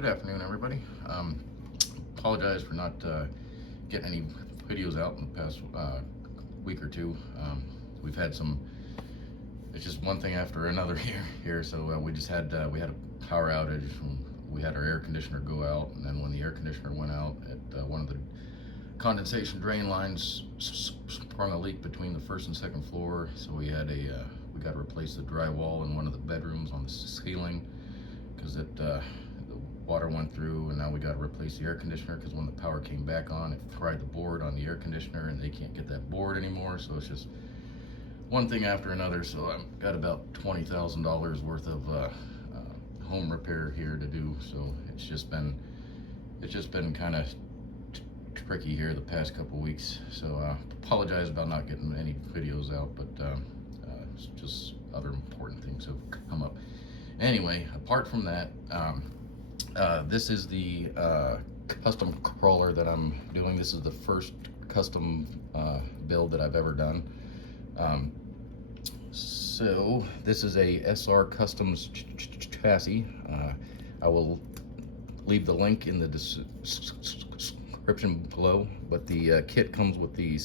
Good afternoon, everybody. Apologize for not getting any videos out in the past week or two. We've had some, it's just one thing after another here. So we just had, we had a power outage. We had our air conditioner go out, and then when the air conditioner went out, one of the condensation drain lines sprung a leak between the first and second floor. So we had we got to replace the drywall in one of the bedrooms on the ceiling because the water went through, and now we got to replace the air conditioner because when the power came back on, it fried the board on the air conditioner, and they can't get that board anymore. So it's just one thing after another. So I've got about $20,000 worth of home repair here to do. So it's just been kind of tricky here the past couple weeks. So apologize about not getting any videos out, but it's just other important things have come up. Anyway, apart from that, this is the custom crawler that I'm doing. This is the first custom build that I've ever done. So this is a SR Customs chassis. I will leave the link in the description below, but the kit comes with the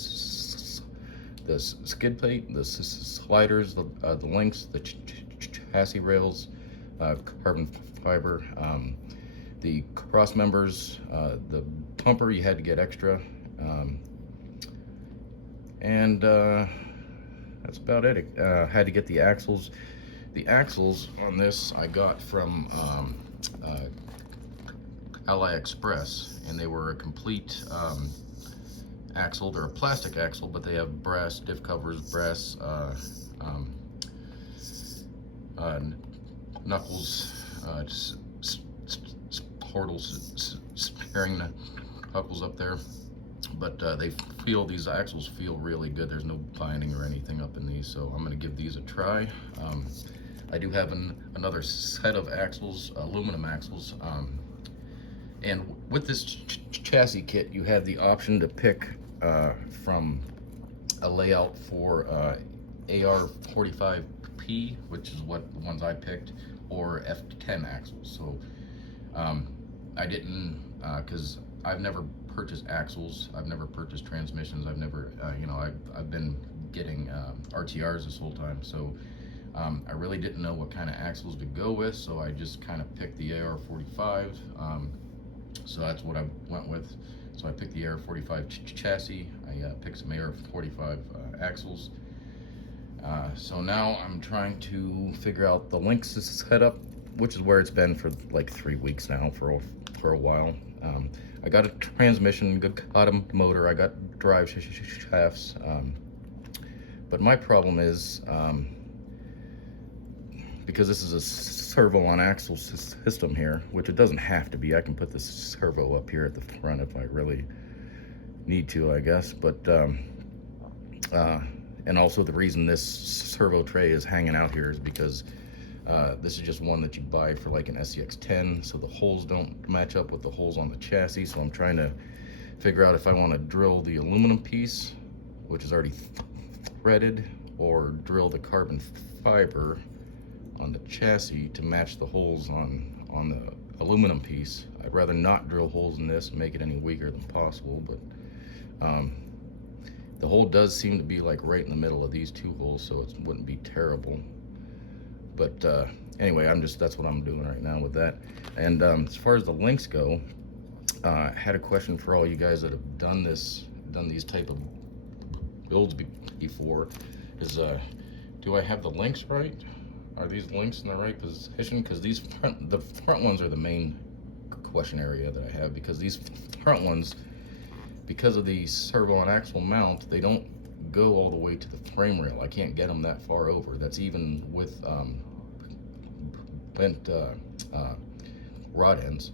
skid plate, the sliders, the links, the chassis rails, carbon fiber, the cross members, the pumper you had to get extra, and that's about it. Had to get the axles. The axles on this I got from AliExpress, and they were a complete axle. They're a plastic axle, but they have brass diff covers, brass knuckles, portals, sparing the knuckles up there. But these axles feel really good. There's no binding or anything up in these, so I'm going to give these a try. I do have another set of axles, aluminum axles, and with this chassis kit, you have the option to pick from a layout for AR45P, which is what the ones I picked, or F10 axles. So I didn't, because I've never purchased axles, I've never purchased transmissions, I've never, I've been getting RTRs this whole time. So I really didn't know what kind of axles to go with, so I just kind of picked the AR45. So that's what I went with. So I picked the AR45 chassis, I picked some AR45 axles. So now I'm trying to figure out the links setup, which is where it's been for like 3 weeks now, for a while. I got a transmission, got a motor, I got drive shafts, but my problem is, because this is a servo on axle system here, which it doesn't have to be. I can put this servo up here at the front if I really need to, I guess. But and also the reason this servo tray is hanging out here is because this is just one that you buy for like an SCX10, so the holes don't match up with the holes on the chassis. So I'm trying to figure out if I want to drill the aluminum piece, which is already threaded, or drill the carbon fiber on the chassis to match the holes on the aluminum piece. I'd rather not drill holes in this and make it any weaker than possible, but the hole does seem to be like right in the middle of these two holes, so it wouldn't be terrible. But anyway, that's what I'm doing right now with that. And as far as the links go, I had a question for all you guys that have done these type of builds before. Is do I have the links right? Are these links in the right position? Because the front ones are the main question area that I have, because these front ones, because of the servo and axle mount, they don't go all the way to the frame rail. I can't get them that far over. That's even with bent rod ends.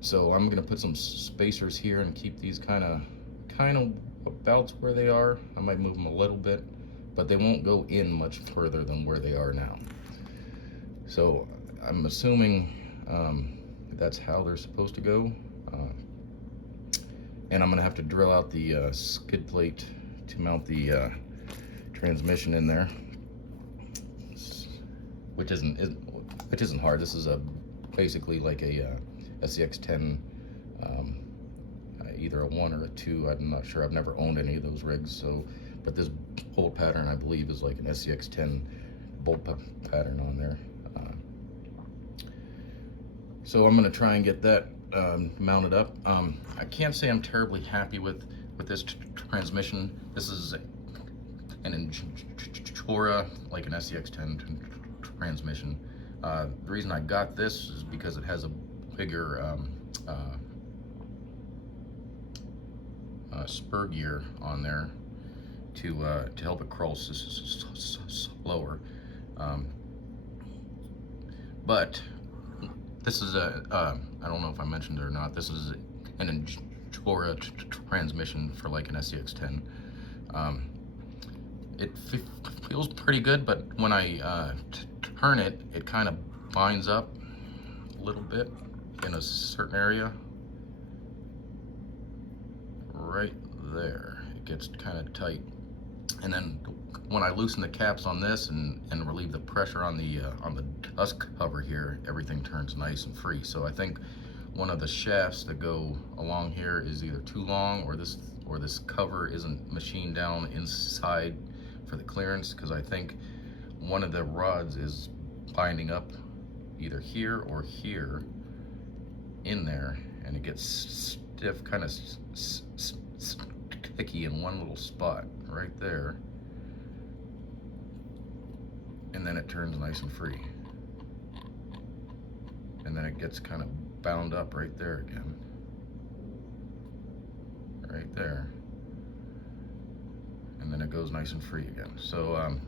So I'm gonna put some spacers here and keep these kind of about where they are. I might move them a little bit, but they won't go in much further than where they are now. So I'm assuming that's how they're supposed to go. And I'm gonna have to drill out the skid plate to mount the transmission in there, which isn't hard. This is a basically like a SCX10, either a 1 or a 2. I'm not sure. I've never owned any of those rigs. So, but this bolt pattern I believe is like an SCX10 bolt pattern on there. So I'm going to try and get that mounted up. I can't say I'm terribly happy with this transmission. This is an Injora, like an SCX10 transmission. The reason I got this is because it has a bigger spur gear on there to help it crawl slower. But this is I don't know if I mentioned it or not, this is an Injora transmission for like an SCX10. It feels pretty good, but when I turn it, it kind of binds up a little bit in a certain area. Right there, it gets kind of tight. And then when I loosen the caps on this and relieve the pressure on the dust cover here, everything turns nice and free. So I think one of the shafts that go along here is either too long, or this cover isn't machined down inside for the clearance, because I think one of the rods is binding up either here or here in there, and it gets stiff, kind of sticky in one little spot right there, and then it turns nice and free, and then it gets kind of bound up right there again, right there, and then it goes nice and free again. So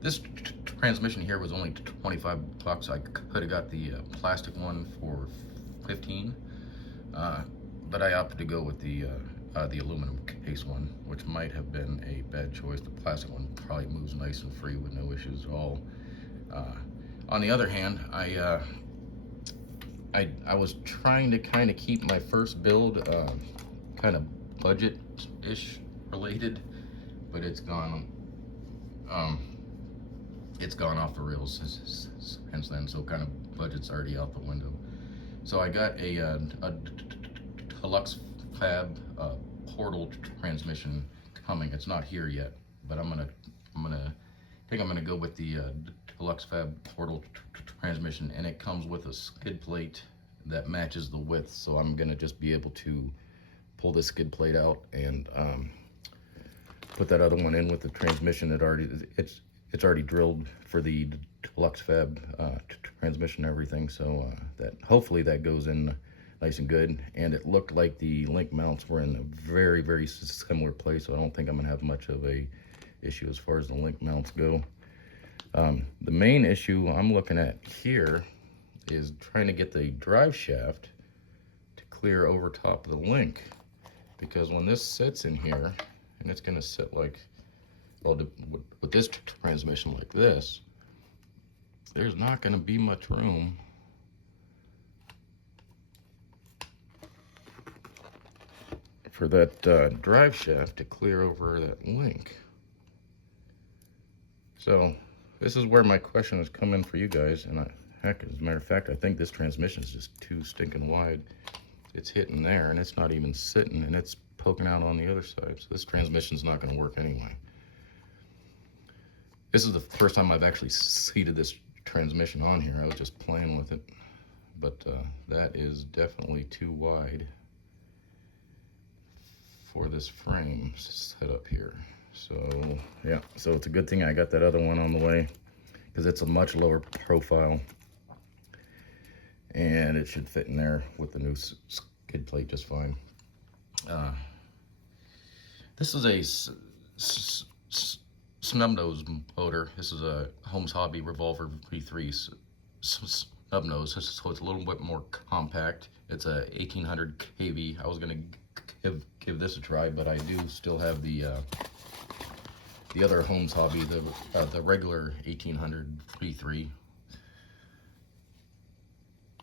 this transmission here was only 25 bucks. I could have got the plastic one for 15, but I opted to go with the aluminum case one, which might have been a bad choice. The plastic one probably moves nice and free with no issues at all. On the other hand, I was trying to kind of keep my first build kind of budget-ish related, but it's gone off the rails since then, so kind of budget's already out the window. So I got a deluxe fab portal transmission coming. It's not here yet, but I'm gonna go with the deluxe fab portal transmission, and it comes with a skid plate that matches the width. So I'm gonna just be able to pull this skid plate out and put that other one in with the transmission that it's already drilled for the deluxe fab transmission and everything. So that hopefully that goes in nice and good. And it looked like the link mounts were in a very, very similar place, so I don't think I'm gonna have much of a issue as far as the link mounts go. The main issue I'm looking at here is trying to get the drive shaft to clear over top of the link, because when this sits in here, and it's gonna sit like, well, with this transmission like this, there's not gonna be much room for that drive shaft to clear over that link. So this is where my question has come in for you guys, and heck, as a matter of fact, I think this transmission is just too stinking wide. It's hitting there, and it's not even sitting, and it's poking out on the other side. So this transmission's not gonna work anyway. This is the first time I've actually seated this transmission on here. I was just playing with it, but that is definitely too wide for this frame set up here. So yeah, so it's a good thing I got that other one on the way, because it's a much lower profile, and it should fit in there with the new skid plate just fine. This is a snub nose motor. This is a Holmes Hobby Revolver V3 snub nose, so it's a little bit more compact. It's a 1800 kV. I was gonna give this a try, but I do still have the other Holmes Hobby, the regular 1800 V3,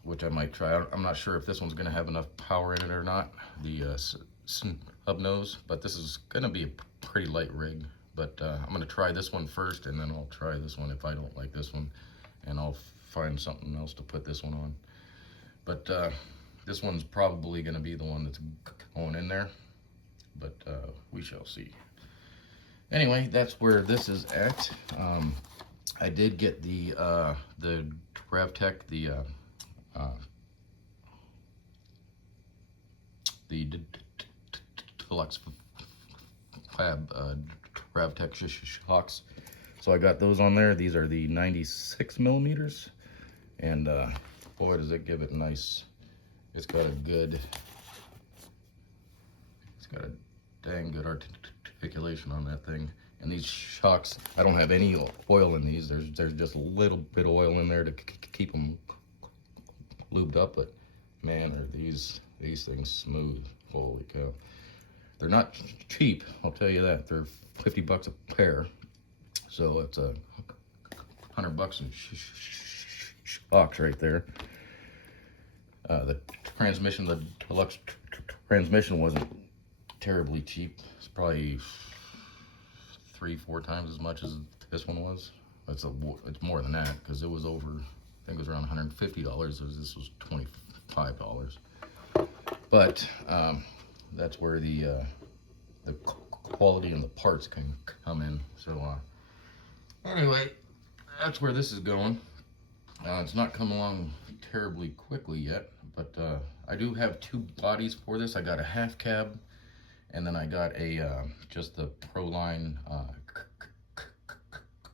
which I might try. I'm not sure if this one's gonna have enough power in it or not, the snub nose, but this is gonna be a pretty light rig. But I'm gonna try this one first, and then I'll try this one if I don't like this one. and I'll find something else to put this one on. But this one's probably going to be the one that's going in there, but we shall see. Anyway, that's where this is at. I did get the Dravtech, the deluxe fab Dravtech shocks. So I got those on there. These are the 96 millimeters, and boy, does it give it nice. It's got a dang good articulation on that thing. And these shocks, I don't have any oil in these. There's just a little bit of oil in there to keep them lubed up, but man, are these things smooth. Holy cow. They're not cheap, I'll tell you that. They're 50 bucks a pair. So it's a $100 in shocks right there. The transmission, the deluxe transmission wasn't terribly cheap. It's probably 3-4 times as much as this one was. It's more than that, because it was over, I think it was around $150. This was $25. But that's where the quality and the parts can come in. So anyway, that's where this is going. It's not come along terribly quickly yet, but I do have 2 bodies for this. I got a half cab, and then I got a just the Proline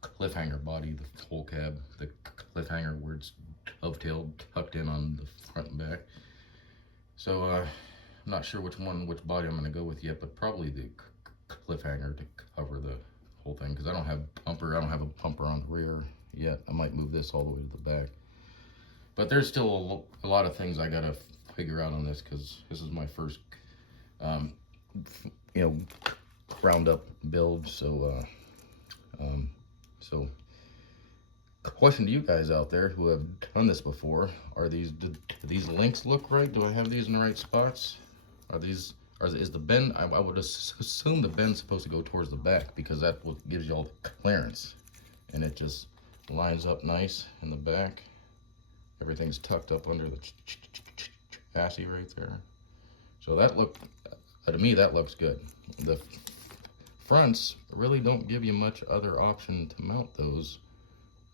cliffhanger body, the full cab, the cliffhanger where it's dovetailed, tucked in on the front and back. So I'm not sure which body I'm going to go with yet, but probably the cliffhanger to cover the whole thing, because I don't have a bumper on the rear yet. I might move this all the way to the back, but there's still a lot of things I gotta figure out on this, because this is my first ground up build. So question to you guys out there who have done this before: do these links look right? Do I have these in the right spots? Is the bend, I would assume the bend's supposed to go towards the back, because that's what gives you all the clearance, and it just lines up nice in the back. Everything's tucked up under the chassis right there. So to me, that looks good. The fronts really don't give you much other option to mount those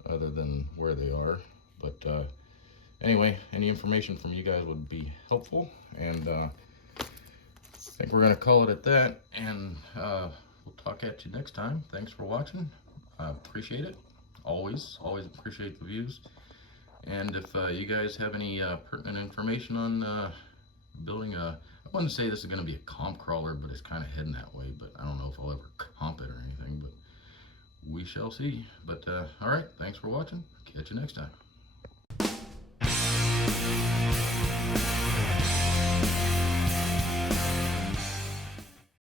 other than where they are. But anyway, any information from you guys would be helpful, and I think we're gonna call it at that, and we'll talk at you next time. Thanks for watching. I appreciate it. Always appreciate the views. And if you guys have any pertinent information on building I wouldn't say this is going to be a comp crawler, but it's kind of heading that way. But I don't know if I'll ever comp it or anything, but we shall see. But all right, thanks for watching. Catch you next time.